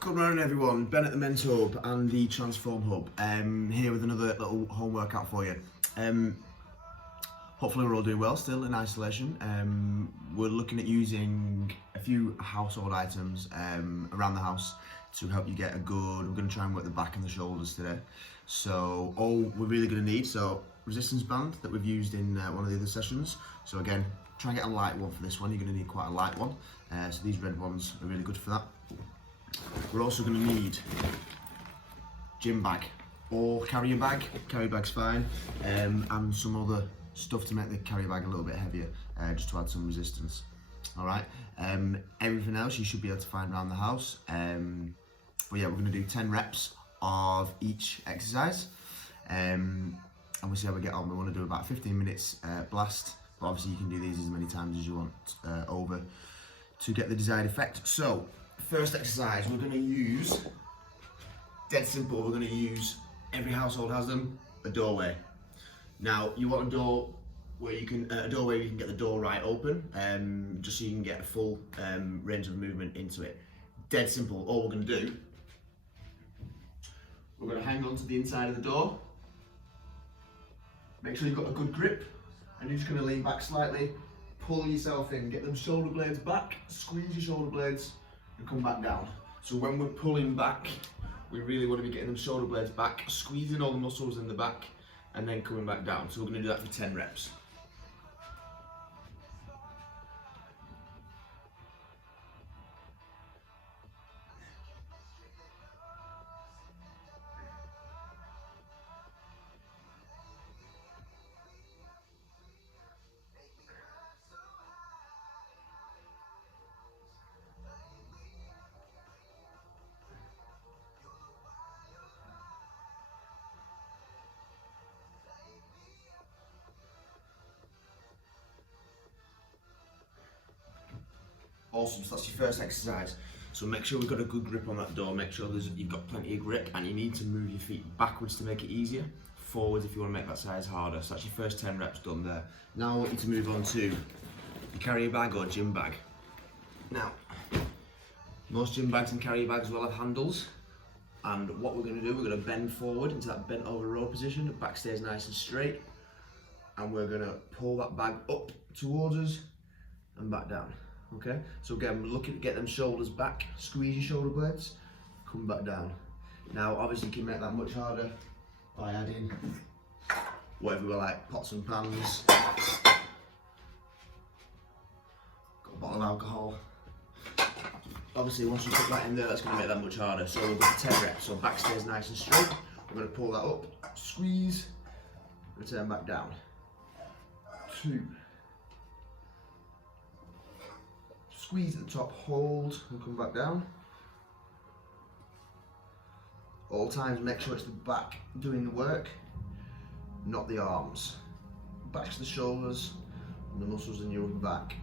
Good morning everyone, Ben at the Men's Hub and the Transform Hub, here with another little home workout for you. Hopefully we're all doing well, still in isolation. We're looking at using a few household items around the house to help you get we're going to try and work the back and the shoulders today. So all we're really going to need, resistance band that we've used in one of the other sessions. So again, try and get a light one for this one. You're going to need quite a light one. So these red ones are really good for that. We're also going to need gym bag or carrier bag. Carrier bag's fine, and some other stuff to make the carrier bag a little bit heavier, just to add some resistance. All right. Everything else you should be able to find around the house. But yeah, we're going to do 10 reps of each exercise, and we'll see how we get on. We want to do about 15 minutes blast, but obviously you can do these as many times as you want over to get the desired effect. So first exercise we're going to use, dead simple, we're going to use, every household has them, a doorway. Now you want a door where you can, where you can get the door right open, just so you can get a full range of movement into it. Dead simple. All we're going to do, we're going to hang on to the inside of the door, make sure you've got a good grip, and you're just going to lean back slightly, pull yourself in, get them shoulder blades back, squeeze your shoulder blades, and come back down. So when we're pulling back, we really want to be getting them shoulder blades back, squeezing all the muscles in the back, and then coming back down. So we're going to do that for 10 reps. Awesome, so that's your first exercise. So make sure we've got a good grip on that door, make sure you've got plenty of grip, and you need to move your feet backwards to make it easier, forwards if you want to make that size harder. So that's your first 10 reps done there. Now I want you to move on to your carrier bag or gym bag. Now, most gym bags and carrier bags will have handles, and what we're going to do, we're going to bend forward into that bent over row position, the back stays nice and straight, and we're going to pull that bag up towards us and back down. Okay, so again, we're looking to get them shoulders back, squeeze your shoulder blades, come back down. Now, obviously you can make that much harder by adding whatever we like, pots and pans, got a bottle of alcohol. Obviously, once you put that in there, that's going to make that much harder. So we'll go for 10 reps, so back stays nice and straight. We're going to pull that up, squeeze, return back down. 2. Squeeze at the top, hold, and come back down. All times, make sure it's the back doing the work, not the arms. Back to the shoulders and the muscles in your back.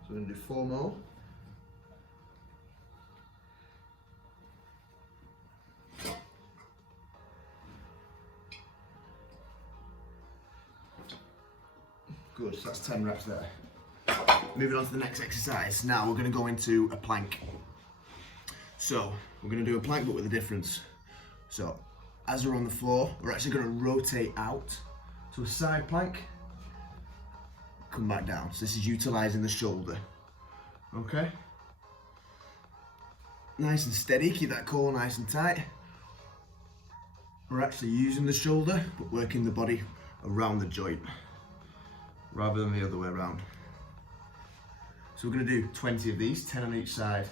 So we're going to do 4 more. Good, so that's 10 reps there. Moving on to the next exercise. Now we're going to go into a plank. So we're going to do a plank but with a difference. So as we're on the floor, we're actually going to rotate out. So a side plank, come back down. So this is utilising the shoulder. Okay? Nice and steady, keep that core nice and tight. We're actually using the shoulder but working the body around the joint rather than the other way around. So we're going to do 20 of these, 10 on each side.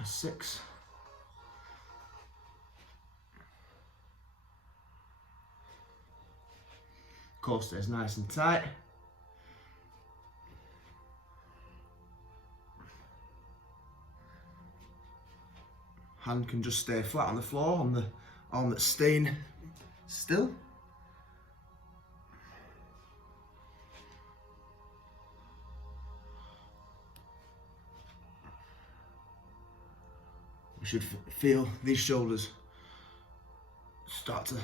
A 6. Core stays nice and tight. Hand can just stay flat on the floor, on the arm that's staying still. We should feel these shoulders start to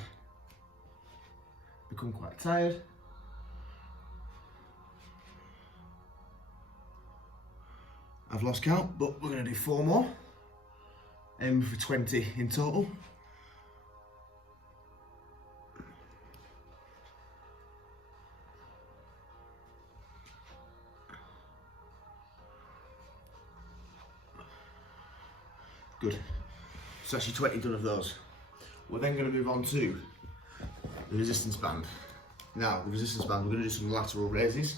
become quite tired. I've lost count, but we're going to do 4 more. Aim for 20 in total. Good. So actually 20 done of those. We're then going to move on to the resistance band. Now, the resistance band, we're going to do some lateral raises.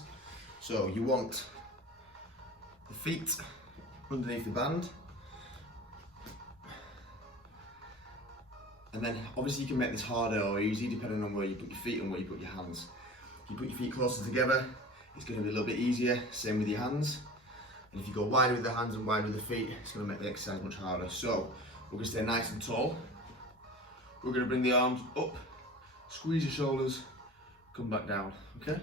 So you want the feet underneath the band. And then obviously you can make this harder or easy depending on where you put your feet and where you put your hands. If you put your feet closer together, it's going to be a little bit easier, same with your hands. And if you go wide with the hands and wide with the feet, it's going to make the exercise much harder. So we're going to stay nice and tall. We're going to bring the arms up, squeeze your shoulders, come back down, okay?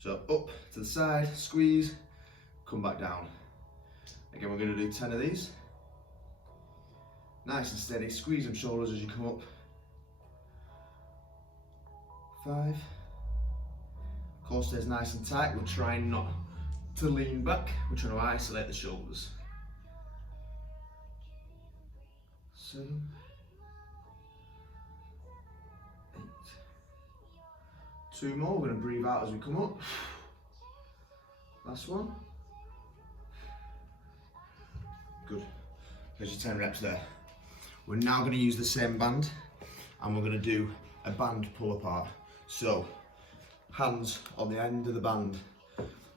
So up to the side, squeeze, come back down. Again, we're going to do 10 of these. Nice and steady, squeeze them shoulders as you come up. 5. Core stays nice and tight. We're trying not to lean back. We're trying to isolate the shoulders. 7. 8. 2 more. We're going to breathe out as we come up. Last one. Good. There's your 10 reps there. We're now going to use the same band and we're going to do a band pull apart. So, hands on the end of the band.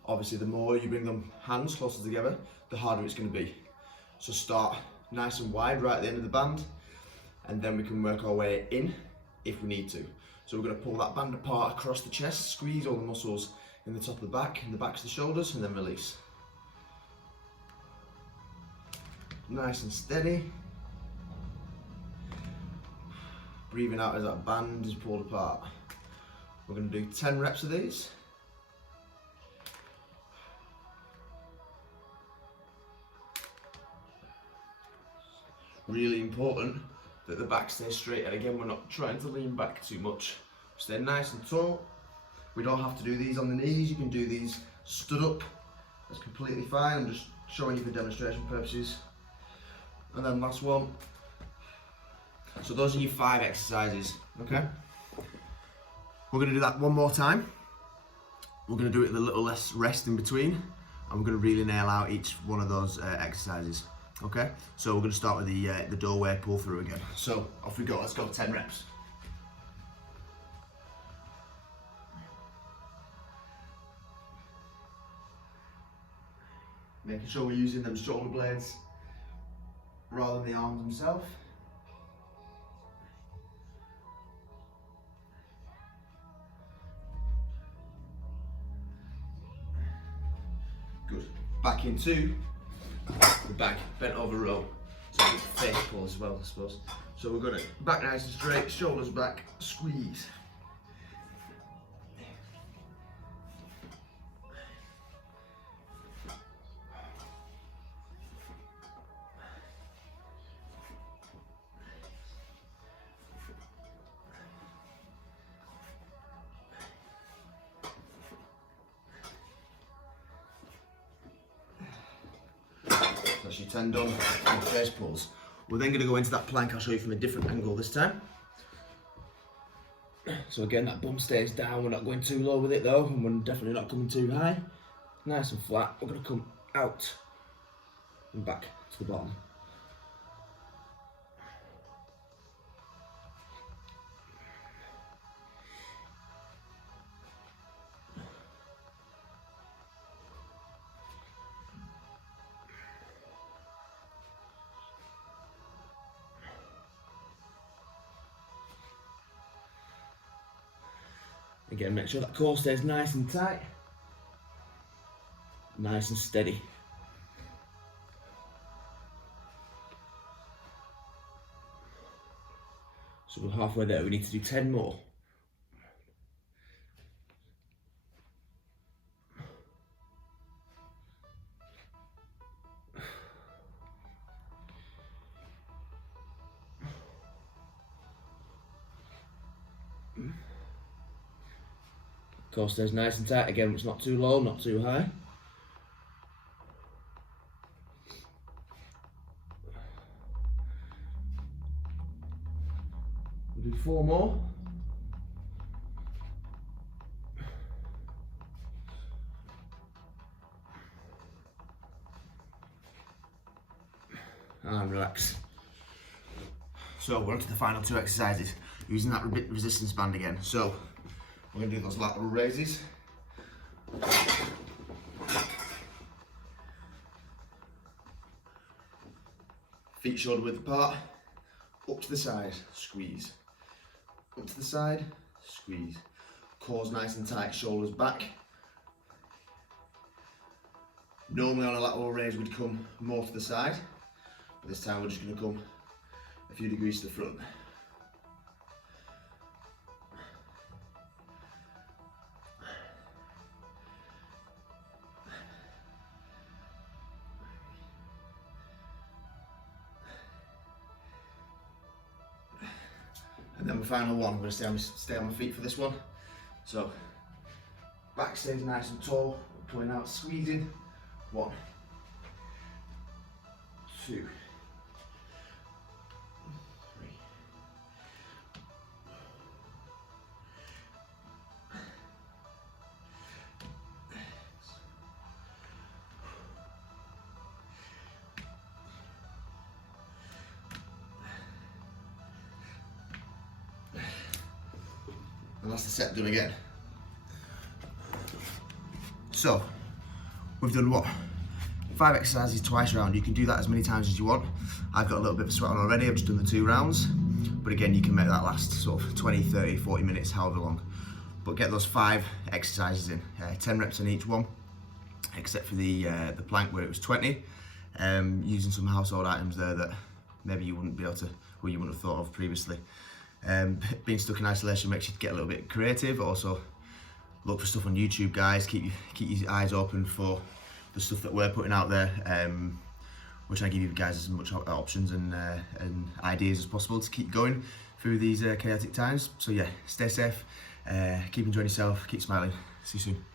Obviously, the more you bring them hands closer together, the harder it's going to be. So start nice and wide right at the end of the band, and then we can work our way in if we need to. So we're going to pull that band apart across the chest, squeeze all the muscles in the top of the back, in the backs of the shoulders, and then release. Nice and steady. Breathing out as that band is pulled apart. We're going to do 10 reps of these. Really important that the back stays straight, and again, we're not trying to lean back too much. Stay nice and tall. We don't have to do these on the knees, you can do these stood up. That's completely fine. I'm just showing you for demonstration purposes. And then last one. So those are your 5 exercises, okay? We're going to do that one more time. We're going to do it with a little less rest in between, and we're going to really nail out each one of those exercises, okay? So we're going to start with the doorway pull through again. So off we go, let's go 10 reps. Making sure we're using them shoulder blades rather than the arms themselves. Good. Back into the back, bent over row. So it's a face pull as well, I suppose. So we're gonna back nice and straight, shoulders back, squeeze. That's your 10 done with face pulls. We're then going to go into that plank. I'll show you from a different angle this time. So again, that bum stays down. We're not going too low with it though, and we're definitely not coming too high. Nice and flat. We're going to come out and back to the bottom. Again, make sure that core stays nice and tight, nice and steady. So we're halfway there, we need to do 10 more. Core stays nice and tight. Again, it's not too low, not too high. We'll do 4 more. And relax. So we're on to the final 2 exercises, using that resistance band again. So we're going to do those lateral raises. Feet shoulder width apart, up to the side, squeeze. Up to the side, squeeze. Core's nice and tight, shoulders back. Normally on a lateral raise we'd come more to the side, but this time we're just going to come a few degrees to the front. And then the final one, I'm going to stay on my feet for this one. So, back stays nice and tall, pulling out, squeezing. 1, 2, 3. And that's the set done again. So, we've done what? 5 exercises twice round. You can do that as many times as you want. I've got a little bit of sweat on already, I've just done the 2 rounds. But again, you can make that last sort of 20, 30, 40 minutes, however long. But get those 5 exercises in. 10 reps in each one, except for the plank where it was 20. Using some household items there that maybe you wouldn't be able to, well, you wouldn't have thought of previously. Being stuck in isolation makes you get a little bit creative. Also, look for stuff on YouTube, guys. Keep your eyes open for the stuff that we're putting out there. We're trying to give you guys as much options and ideas as possible to keep going through these chaotic times. So yeah, stay safe, keep enjoying yourself, keep smiling. See you soon.